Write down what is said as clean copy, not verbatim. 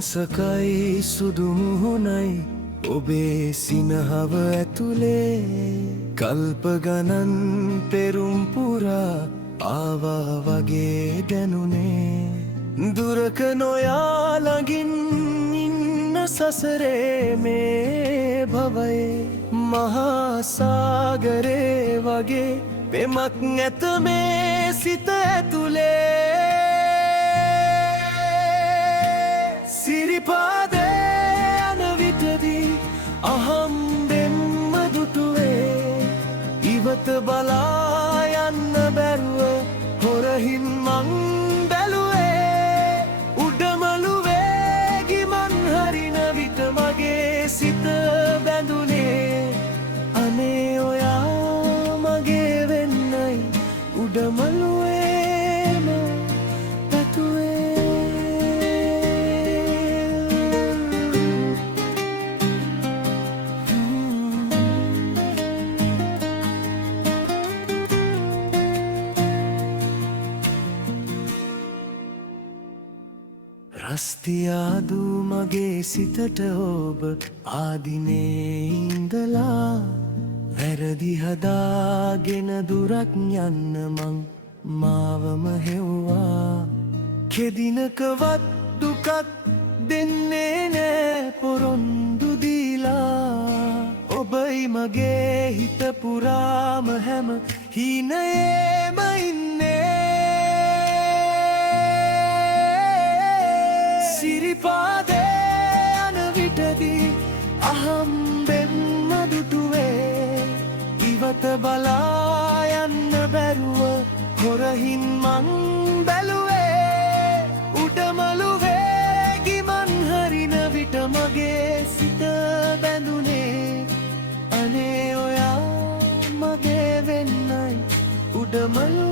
අහිංසකයි සුදු මුහුණයි ඔබේ සිනහව ඇතුලේ කල්ප ගණන් පෙරුම් පුරා ආවා වගේ දැනුනේ දුරක නොයා ළඟින් ඉන්න සසරේ මේ භවයේ මහා සාගරේ වගේ පෙමක් නැත මේ සිත ඇතුලේ සිරිපාදේ යන විටදී අහම්බෙන්ම දුටුවේ ඉවත බලා යන්න බැරුව හොරහින් මං බැලුවේ උඩමළුවේ ගිමන් හරින විට මගේ සිත බැඳුනේ අනේ ඔයා මගේ වෙන්නයි උඩමළුවේම පැතුවේ රස්තියාදු මගේ සිතට ඔබ ආදිනේ ඉඳලා වැරදි හදාගෙන දුරක් යන්න මං මාවම හෙව්වා කෙදිනකවත් දුකක් දෙන්නේ නෑ පොරොන්දු දීලා ඔබයි මගේ හිත පුරාම හැම හීනයේම ඉන්නේ සිරිපාදේ යන විටදී අහම්බෙන්ම දුටුවේ ඉවත බලා යන්න බැරුව හොරහින් මං බැලුවේ උඩමළුවේ ගිමන් හරින විට මගේ සිත බැඳුනේ අනේ ඔයා මගේ වෙන්නයි උඩමළුවේ